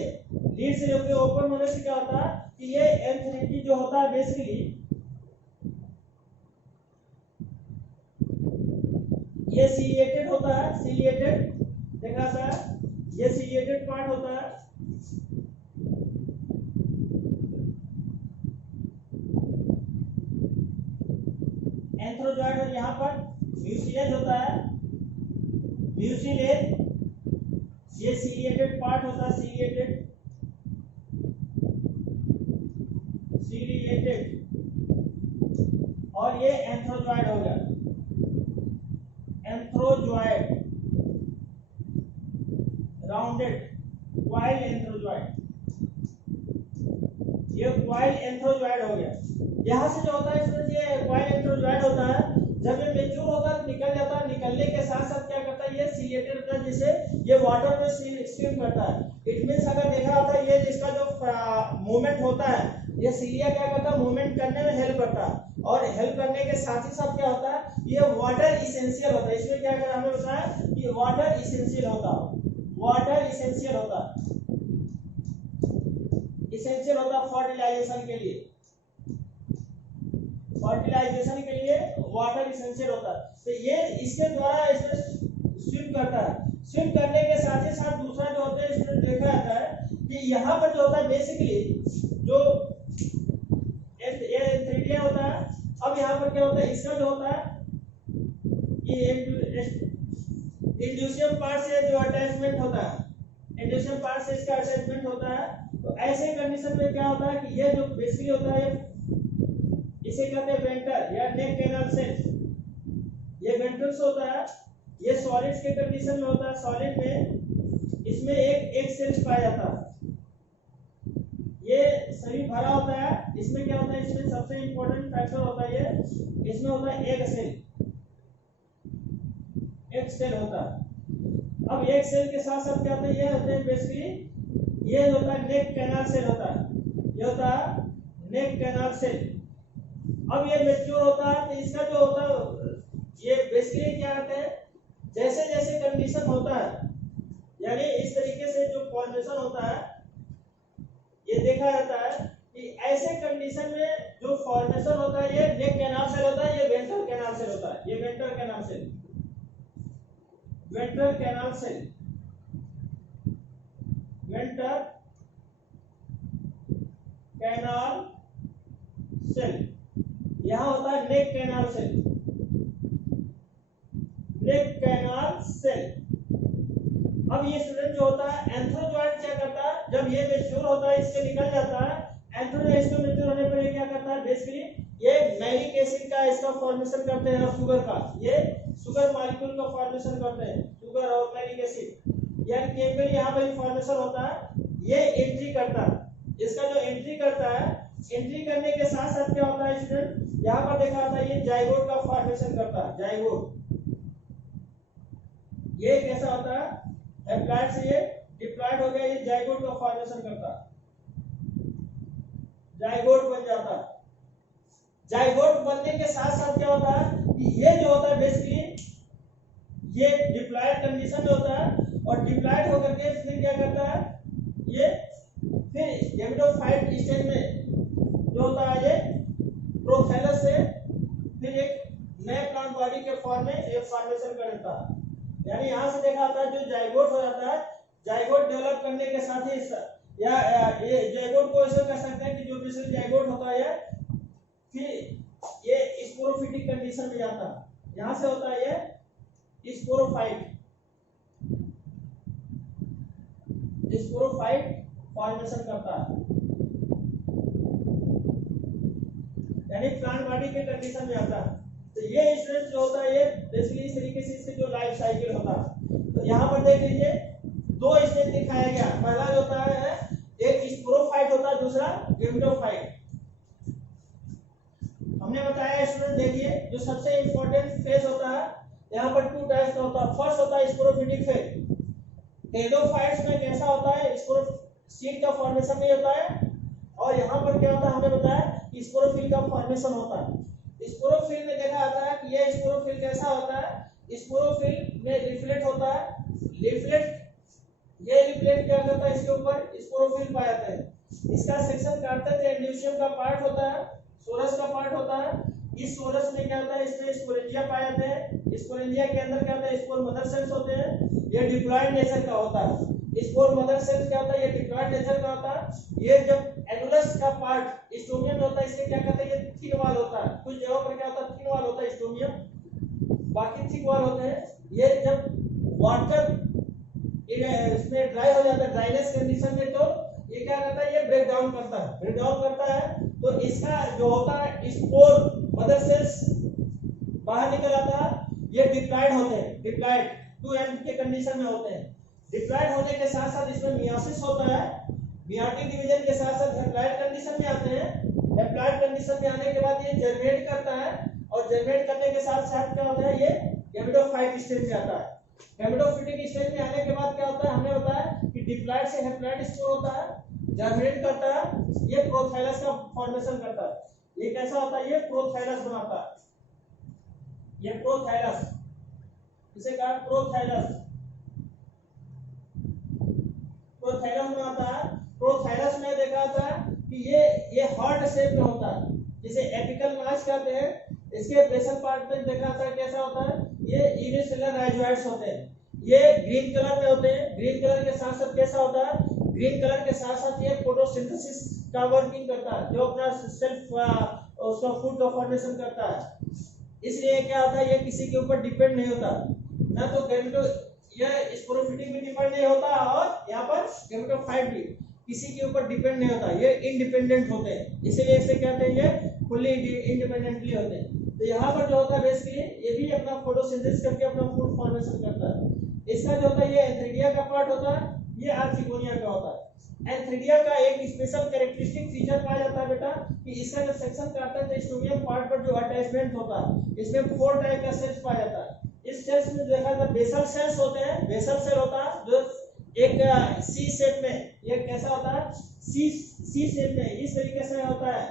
लीड सेल के ओपन होने से क्या होता है कि ये एंथ्रीडी जो होता है बेसिकली ये सीलिएटेड होता है, सीलिएटेड देखा था, ये सीलिएटेड पार्ट होता है। एंथ्रोजोइड यहाँ पर म्यूसिलेज होता है, म्यूसिलेज ये सीलिएटेड पार्ट होता है, सीलिएटेड और ये एंथ्रोजोइड हो गया, एंथ्रोजोइड राउंडेड क्वाइल एंथ्रोजोइड, ये क्वाइल एंथ्रोजोइड हो गया। यहाँ से जो होता है इसमें ये क्वाइल एंथ्रोजोइड होता है, जब ये मैच्योर होता है निकल जाता है, निकलने के साथ साथ क्या करता है ये सीलिएटेड होता है, जिसे ये वाटर में स्विम करता है। इट मींस अगर देखा होता है ये जिसका जो मूवमेंट होता है ये सीलिया क्या करता है मूवमेंट करने में हेल्प करता है, और हेल्प करने के साथ ही साथ क्या होता है ये वाटर इसेंशियल होता है। इसमें क्या कर हमें बताया कि वाटर इसेंशियल होता है, वाटर इसेंशियल होता है, इसेंशियल होता है फर्टिलाइजेशन के लिए, फर्टिलाइजेशन के लिए वाटर इसेंशियल होता है। तो ये इसके द्वारा इसमें स्विम करता है। स्विम करने के साथ ही साथ दूसरा जो होता है इसमें देखा जाता है कि यहाँ पर जो होता है बेसिकली जो ये एंथ्रीडिया होता है। अब यहाँ पर क्या होता है इसका जो होता है ये इंड्यूसियम पार्ट से जो अटैचमेंट होता है, इंड्यूसियम पार्ट से इसका अटैचमेंट होता है। तो ऐसे कंडीशन में क्या होता है कि ये जो बेसिकली होता है इसे कहते हैं वेंटर या नेक कैनाल सेल्स, ये वेंट्रल्स होता है, ये सॉलिड्स के कंडीशन में होता है। सॉलिड में इसमें एक सेल्स पाया जाता है, ये सभी भरा होता है। इसमें क्या होता है इसमें सबसे इंपॉर्टेंट फैक्टर होता है ये इसमें होता है एक सेल, एक सेल होता है। अब एक सेल के साथ साथ क्या होता है ये होता है बेसिकली ये होता है नेक कैनाल सेल होता है, ये होता है नेक कैनाल सेल। अब ये मैच्योर होता है तो इसका जो होता है ये बेसिकली क्या करते हैं जैसे जैसे कंडीशन होता है, यानी इस तरीके से जो फॉर्मेशन होता है ये देखा जाता है कि ऐसे कंडीशन में जो फॉर्मेशन होता है ये नेक कैनाल सेल होता है, ये वेंट्रल कैनाल सेल होता है, ये ventral canal cell, ventral canal cell, ventral canal cell, यहाँ होता है neck canal cell, neck canal cell. अब ये स्टूडेंट जो होता है एंथ्रोजॉइड क्या करता है, जब ये मैच्योर होता है इससे निकल जाता है, एंथ्रोजॉइड मैच्योर होने पर ये क्या करता है, बेसिकली ये मैलिक एसिड का इसका फॉर्मेशन करते हैं, और शुगर का, ये शुगर मॉलिक्यूल का फॉर्मेशन करते हैं, शुगर और मैलिक एसिड, यानी केमिकल यहाँ पर फॉर्मेशन होता है, ये एंट्री करता है, इसका जो एंट्री करता है, एंट्री करने के साथ साथ क्या होता है स्टूडेंट, यहाँ पर देखा होता है ये जाइगोट का फॉर्मेशन करता है, जाइगोट, ये कैसा होता है, हैप्लॉइड से ये डिप्लॉइड हो गया, ये जाइगोट का फॉर्मेशन करता है, जाइगोट बन जाता है। जाइगोट बनने के साथ साथ क्या होता है कि ये जो होता है बेसिकली ये डिप्लॉइड कंडीशन में होता है, और डिप्लॉइड होकर के फिर क्या करता है, ये फिर गैमेटोफाइट स्टेज में जो होता है ये प्रोथैलस से फिर एक नए प्लांट बॉडी के फॉर्म में एक फॉर्मेशन करता है, यानी यहाँ से देखा जाता है जो जाइगोट हो जाता है, जाइगोट डेवलप करने के साथ ही या ये जाइगोट को ऐसा कह सकते हैं कि जो बेसिकली जाइगोट होता है फिर ये स्पोरोफिटिक कंडीशन में जाता है, यहाँ से होता है ये स्पोरोफाइट, स्पोरोफाइट फॉर्मेशन करता है, यानी प्लांट बॉडी के कंडीशन में आता है। तो ये स्ट्रेस जो होता है ये बेसिकली इस तरीके से इसके जो लाइफ साइकिल होता है, तो यहाँ पर देख लीजिए दो स्टेज दिखाया गया, पहला जो होता है एक स्पोरोफाइट होता है, दूसरा गैमेटोफाइट। हमने बताया स्टूडेंट देखिए जो सबसे इंपॉर्टेंट फेज होता है यहाँ पर टू टाइप्स का होता है, फर्स्ट होता है स्पोरोफिटिक फेज, टेलोफाइट्स में कैसा होता है सीड का फॉर्मेशन नहीं होता है, और यहाँ पर क्या होता है हमने बताया कि स्पोरोफिल का फॉर्मेशन होता है। स्पोरोफिल में देखा जाता है कि ये स्पोरोफिल कैसा होता है, स्पोरोफिल में रिफ्लेक्ट होता है, ये रिफ्लेक्ट क्या करता है इसके ऊपर स्पोरोफिल पाया जाता है, इसका सेक्शन काटते थे, एंड्यूशियम का पार्ट होता है, सोरस का पार्ट होता है, इस सोरस में क्या होता है इसमें स्पोरेंजिया पाए जाते हैं, स्पोरेंजिया के अंदर क्या होता है स्पोर मदर सेल्स होते हैं, ये डिप्लॉइड नेचर का होता है, स्पोर मदर सेल्स क्या होता है ये डिप्लॉइड नेचर का होता है। ये जब एनुलस का पार्ट स्टोमियम में होता है, इसके क्या कहते हैं ये थिन वॉल होता है, कुछ जगहों पर क्या होता है थिन वॉल होता है स्टोमियम, बाकी थिक वॉल होते हैं। ये जब वाटर इसमें ड्राई हो जाता है, ड्राइनेस कंडीशन में, तो ये क्या करता है ये ब्रेक डाउन करता है, तो इसका जो होता है स्पोर मदर सेल्स बाहर निकल आता है, ये डिप्लॉइड होते हैं, डिप्लॉइड 2n के कंडीशन में होते हैं। डिप्लॉइड होने के साथ साथ इसमें मियोसिस होता है, मियोटिक डिवीजन के साथ साथ हैप्लॉइड कंडीशन में आते हैं, हैप्लॉइड कंडीशन में आने के बाद ये जर्मिनेट करता है, और जर्मिनेट करने के साथ साथ क्या होता है ये गैमेटोफाइट स्टेज में आता है। गैमेटोफिटिक स्टेज में आने के बाद क्या होता है हमने बताया कि डिप्लॉइड से हैप्लॉइड स्पोर होता है, जर्मिनेट करता है, ये प्रोथाइलस का फॉर्मेशन करता है। ये कैसा होता है ये प्रोथाइलस बनाता है, ये प्रोथाइलस, इसे कहा प्रोथाइलस, प्रोथाइलस बनाता है। प्रोथाइलस में देखा जाता है कि ये हार्ट शेप में होता है, जिसे एपिकल मास कहते हैं। इसके बेसल पार्ट में देखा जाता है कैसा होता है, ये यूनिसेलुलर राइजोइड्स होते हैं, ये ग्रीन कलर में होते हैं। ग्रीन कलर के साथ साथ कैसा होता है, ग्रीन कलर के साथ साथ ये फोटोसिंथेसिस का वर्किंग करता है, जो अपना सेल्फ उसका फूड का फॉर्मेशन करता है। इसलिए क्या होता है ये किसी के ऊपर डिपेंड नहीं होता, ना तो गैमेटो ये स्पोरोफिटिक भी डिपेंड नहीं होता, और यहाँ पर गैमेटोफाइट भी किसी के ऊपर डिपेंड नहीं होता, ये इंडिपेंडेंट होते हैं, इसीलिए इसे कहते हैं ये फुल्ली इंडिपेंडेंटली होते हैं। तो यहाँ पर जो होता है बेसिकली ये भी अपना फोटोसिंथेसिस करके अपना फूड फॉर्मेशन करता है। इसका जो होता है ये एंथ्रेडिया का पार्ट होता है, ये आर्चिगोनिया का होता है। एंथ्रेडिया का एक स्पेशल कैरेक्टरिस्टिक फीचर पाया जाता है बेटा कि इसका जो सेक्शन काटता है तो स्टोमियम पार्ट पर जो अटैचमेंट होता है, इसमें 4 टाइप का सेल्स पाया जाता है। इस सेल्स में देखा जाता है बेसल सेल्स होते हैं, बेसल सेल होता है जो एक सी शेप में, ये कैसा होता है सी शेप में, इस तरीके से होता है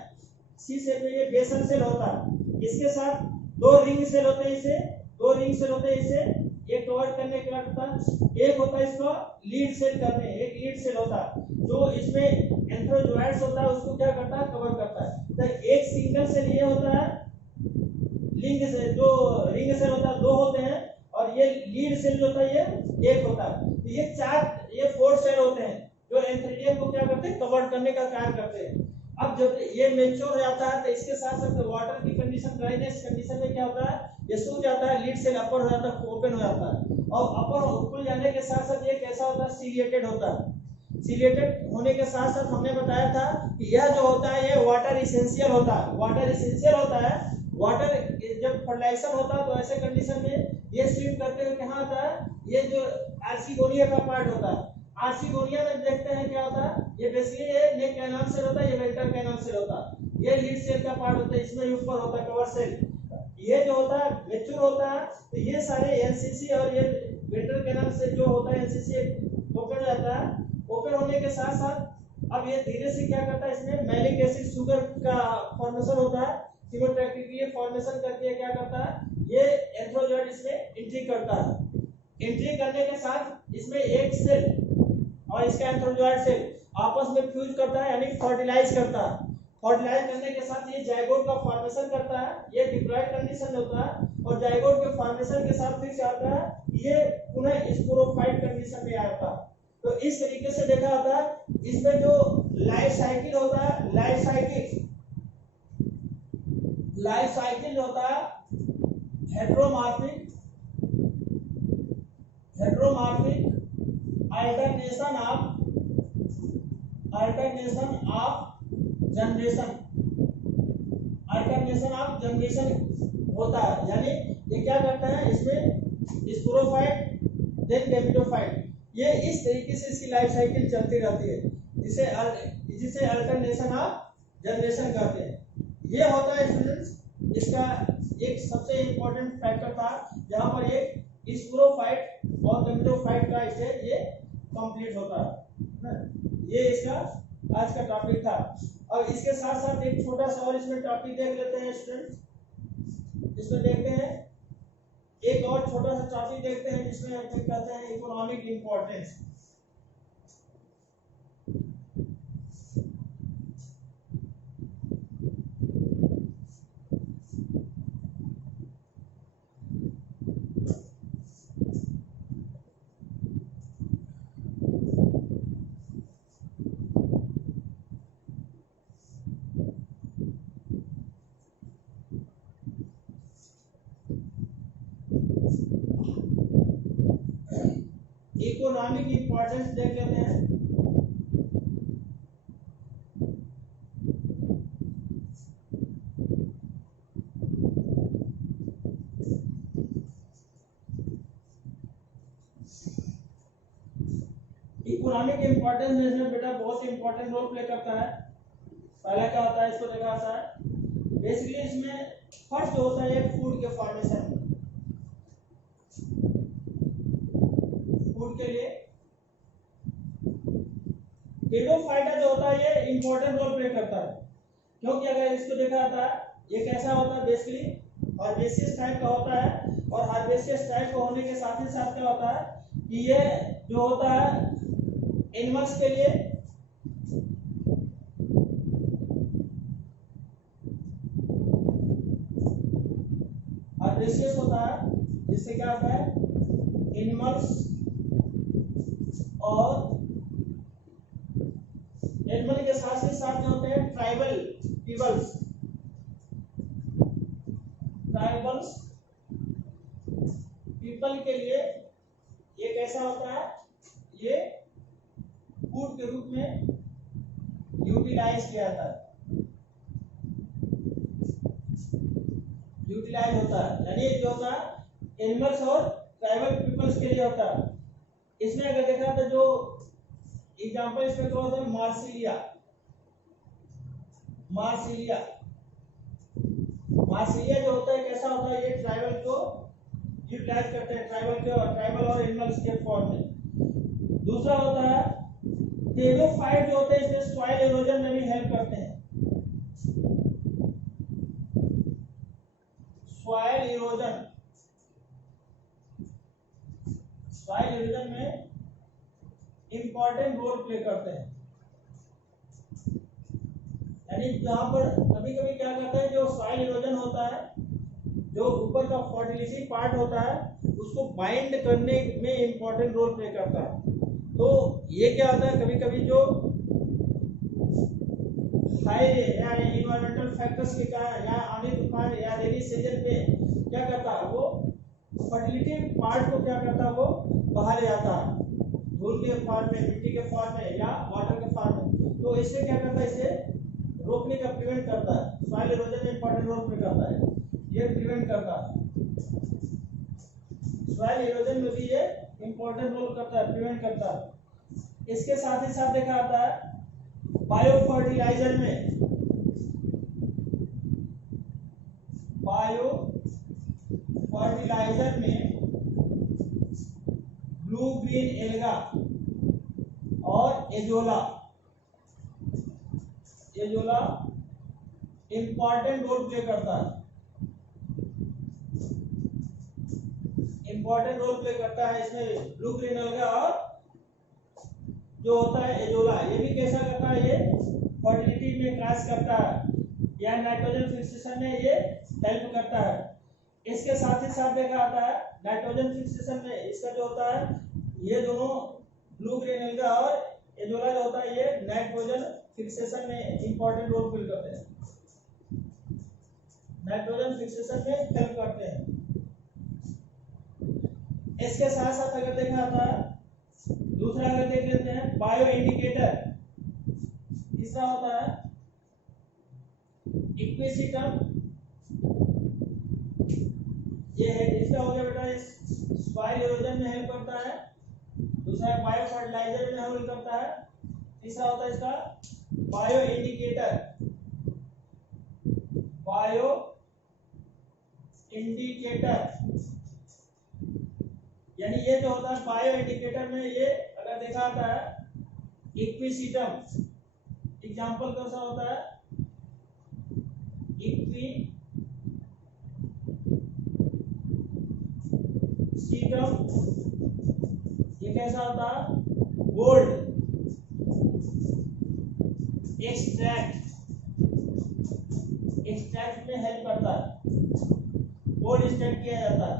सी शेप में, ये बेसल सेल होता है। इसके साथ 2 रिंग सेल होते हैं, इसे 2 रिंग सेल होते हैं, इसे ये कवर करने के बाद होता है। एक होता है इसको लीड सेल करते हैं, एक लीड सेल होता है जो इसमें एंथ्रोजोइड्स होता है उसको क्या करता है कवर करता है। तो एक सिंगल सेल ये होता है, लिंग से जो रिंग सेल होता है 2 होते हैं, और ये लीड सेल जो होता है ये 1 होता है। तो ये 4 ये 4 सेल होते हैं जो एंथ्रेडियम को क्या करते हैं कवर करने का कार्य करते हैं। अब जब ये मेच्योर हो जाता है तो इसके साथ साथ वाटर की कंडीशन, ड्राइनेस कंडीशन में क्या होता है, ये सूख जाता है, लीड सेल अपर हो जाता है, ओपन हो जाता है, और अपर खुल जाने के साथ साथ ये कैसा होता है, सीलिएटेड होता है। सीलिएटेड होने के साथ साथ हमने बताया था कि यह जो होता है ये वाटर इसेंशियल होता है, वाटर इसेंशियल होता है। वाटर जब फर्टिलाइजेशन होता है तो ऐसे कंडीशन में ये स्विम करते हुए कहाँ आता है, ये जो आर्सिगोनिया का पार्ट होता है, आर्सिगोनिया में देखते हैं क्या होता है, ये बेसिकली ये नेक कैनाल सेल होता है, ये वेंट्रल कैनाल सेल होता है, ये लीड सेल का पार्ट होता है, इसमें ऊपर होता है कवर सेल। ये जो होता है मेच्योर होता है तो ये सारे एलसीसी और ये वेंट्रल कैनाल से जो होता है एलसीसी ओपन हो जाता है। ओपन होने के साथ साथ अब ये धीरे से क्या करता है, इसमें मैलिक एसिड शुगर का फॉर्मेशन होता है, कीमोटैक्टिक फॉर्मेशन करके क्या करता है, ये एंथ्रोजॉइड इसमें एंट्री करता है। एंट्री करने के साथ इसमें एक सेल और इसका एंथ्रोजॉइड सेल आपस में फ्यूज करता है, यानी फर्टिलाइज करता है। फर्टिलाइज करने के साथ ये जाइगोट का फॉर्मेशन करता है, ये डिप्लॉयड कंडीशन में होता है, और जाइगोट के फॉर्मेशन के साथ फिर क्या होता है, ये पुनः स्पोरोफाइट कंडीशन में आता है। तो इस तरीके से देखा होता है इसमें जो लाइफ साइकिल होता है, लाइफ साइकिल होता है हेटेरोमॉर्फिक अल्टरनेशन ऑफ जनरेशन होता है। यानी ये क्या करता है, इसमें स्पोरोफाइट देन गैमेटोफाइट, ये इस तरीके से इसकी लाइफ साइकिल चलती रहती है, जिसे अल्टरनेशन ऑफ जनरेशन कहते हैं। ये होता है स्टूडेंट्स इसका एक सबसे इंपॉर्टेंट फैक्टर था, जहां पर ये स्पोरोफाइट और गैमेटोफाइट का स्टेज ये कंप्लीट होता है। ये इसका आज का टॉपिक था। अब इसके साथ साथ एक छोटा सा और इसमें टॉपिक देख लेते हैं स्टूडेंट्स। इसमें देखते हैं एक और छोटा सा टॉपिक देखते हैं जिसमें हम कहते हैं इकोनॉमिक इंपॉर्टेंस। इकोनॉमिक इंपॉर्टेंस देख लेते हैं। इकोनॉमिक इंपॉर्टेंस में बेटा बहुत इंपॉर्टेंट रोल प्ले करता है। पहला क्या होता है, इसको देखा जाता है बेसिकली इसमें फर्स्ट जो होता है फूड के फॉर्मेशन, फूड के लिए टेडोफाइटा जो होता है ये इंपॉर्टेंट रोल प्ले करता है, क्योंकि अगर इसको देखा जाता है ये कैसा होता है, बेसिकली हार्बेसियस टाइप का होता है, और हार्बेसियस टाइप का होने के साथ ही साथ क्या होता है कि ये जो होता है एनिमल्स के लिए हार्बेसियस होता है, जिससे क्या होता है एनिमल्स और एनिमल के साथ ही साथ जो होते हैं ट्राइबल पीपल के लिए ये कैसा होता है, ये फूड के रूप में यूटिलाइज किया जाता है, यूटिलाइज होता है। यानी जो होता है एनिमल्स और ट्राइबल पीपल्स के लिए होता है। इसमें अगर देखा तो जो एग्जांपल इसमें क्या होता है, मार्सिलिया जो होता है कैसा होता है, ये ट्राइबल को यूटिलाइज करते हैं, ट्राइबल और एनिमल्स के फॉर्म में। दूसरा होता है टेडोफाइट जो होते हैं, इसमें सॉइल इरोजन में भी हेल्प करते हैं। सॉइल इरोजन में इंपॉर्टेंट रोल प्ले करते हैं। यानी जहां पर कभी कभी क्या करते हैं, जो सॉइल इरोजन होता है, जो ऊपर का फर्टिलिटी पार्ट होता है, उसको बाइंड करने में इंपॉर्टेंट रोल प्ले करता है। तो ये क्या होता है, कभी कभी जो हाई या इन्वायरमेंटल फैक्टर्स के कारण या आने तूफान या रेनी सीजन पे क्या करता है वो फर्टिलिटी पार्ट को क्या करता है वो बाहर जाता है धूल के फॉर्म में, मिट्टी के फॉर्म में या वाटर के फॉर्म में। तो इससे क्या करता है, इसे रोकने का प्रिवेंट करता है। सॉइल इरोजन में इंपॉर्टेंट रोल प्ले करता है, ये प्रिवेंट करता है। सॉइल इरोजन में भी ये इंपॉर्टेंट रोल करता है, प्रिवेंट करता है। इसके साथ ही साथ देखा जाता है बायो फर्टिलाइजर में, बायो फर्टिलाइजर में ब्लू ग्रीन एल्गा और एजोला इंपॉर्टेंट रोल प्ले करता है, इंपॉर्टेंट रोल प्ले करता है इसमें ब्लू ग्रीन एल्गा और जो होता है एजोला। ये भी कैसा करता है, ये फर्टिलिटी में क्रॉस करता है या नाइट्रोजन फिक्सेशन में ये हेल्प करता है। इसके साथ ही साथ देखा जाता है नाइट्रोजन फिक्सेशन में इसका जो होता है, ये दोनों ब्लू ग्रीन एल्गा और एजोला जो होता है ये नाइट्रोजन फिक्सेशन में इंपॉर्टेंट रोल प्ले करते हैं, नाइट्रोजन फिक्सेशन में हेल्प करते हैं। इसके साथ साथ अगर देखा जाता है दूसरा अगर देख लेते हैं बायो इंडिकेटर, तीसरा होता है इक्विसिटम, ये है इसका हो गया बेटा सॉइल इरोजन में हेल्प करता है, दूसरा बायो फर्टिलाइजर में हेल्प करता है, तीसरा होता है इसका बायो इंडिकेटर, बायो इंडिकेटर। यानी ये जो होता है बायो इंडिकेटर में ये अगर देखा जाता है इक्विसिटम, एग्जांपल कैसा होता है इक्विसिटम, ये कैसा होता है गोल्ड एक्सट्रैक्ट, एक्सट्रैक्ट में हेल्प करता है, गोल्ड एक्सट्रैक्ट किया जाता है।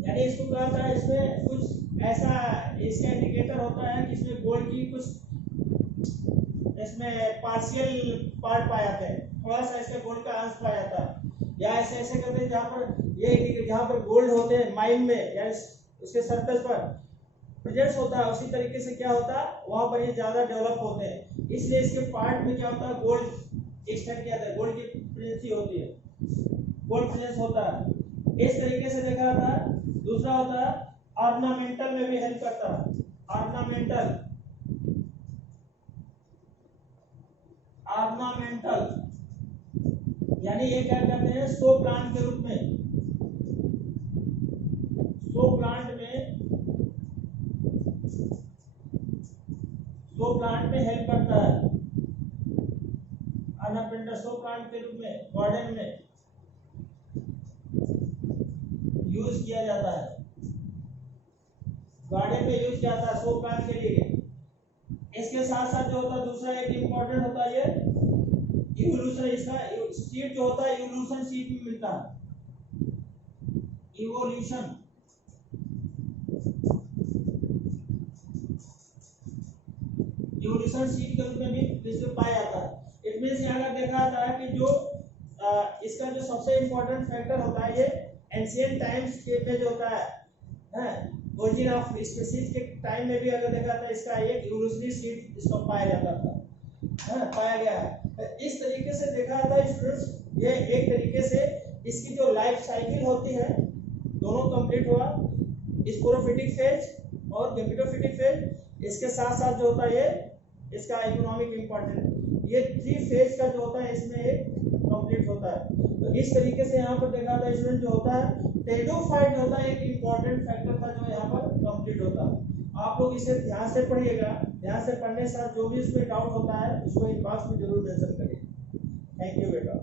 यानी इसको क्या होता है, इसमें कुछ ऐसा इसका इंडिकेटर होता है कि इसमें गोल्ड की कुछ इसमें पार्शियल पार्ट पाए जाते हैं, थोड़ा सा इसका गोल्ड का अंश पाया जाता है, या ऐसे ऐसे करते हैं जहाँ पर ये जहाँ पर गोल्ड होते हैं माइन में या उसके सरफेस पर प्रेजेंस होता है, उसी तरीके से क्या होता है वहां पर ये ज्यादा डेवलप होते हैं, इसलिए इसके पार्ट में क्या होता है गोल्ड एक्सट्रैक्ट किया जाता है, गोल्ड की प्रेजेंस होती है, गोल्ड प्रेजेंस होता है। इस तरीके से देखा जाता है। दूसरा होता है ऑर्नामेंटल में भी हेल्प करता है, ऑर्नामेंटल, ऑर्नामेंटल यानी ये क्या कहते हैं शो प्लांट के रूप में, शो प्लांट में, शो प्लांट में हेल्प करता है, ऑर्नामेंटल शो प्लांट के रूप में गार्डन में यूज किया जाता है, गार्डन में यूज किया जाता है शो प्लांट के लिए। इसके साथ साथ जो होता है दूसरा एक इंपॉर्टेंट होता है ये इवोल्यूशन, इसका सीड जो होता है इवोल्यूशन सीड में मिलता है, इवोल्यूशन, इवोल्यूशन सीड के रूप में भी इसमें पाया जाता है। इट मींस यहाँ देखा जाता है कि जो इसका जो सबसे इंपॉर्टेंट फैक्टर होता है ये एंशिएंट टाइम्स के में जो होता है ओरिजिन ऑफ स्पीशीज के टाइम में भी अगर देखा था इसका एक इवोल्यूशनरी सीड इसको पाया जाता था, पाया गया है। इस तरीके से देखा जाता है स्टूडेंट्स, ये एक तरीके से इसकी जो लाइफ साइकिल होती है दोनों कंप्लीट हुआ, स्पोरोफिटिक फेज और गैमेटोफिटिक फेज। इसके साथ साथ जो होता है ये इसका इकोनॉमिक इंपॉर्टेंट, ये 3 फेज का जो होता है इसमें एक कंप्लीट होता है। तो इस तरीके से यहाँ पर देखा था स्टूडेंट जो होता है टेरिडोफाइट जो होता है एक इंपॉर्टेंट फैक्टर था जो यहाँ पर कंप्लीट होता है। आप लोग इसे ध्यान से पढ़िएगा, ध्यान से पढ़ने के साथ जो भी इसमें डाउट होता है उसको इन बॉक्स में जरूर मेंशन करिए। थैंक यू बेटा।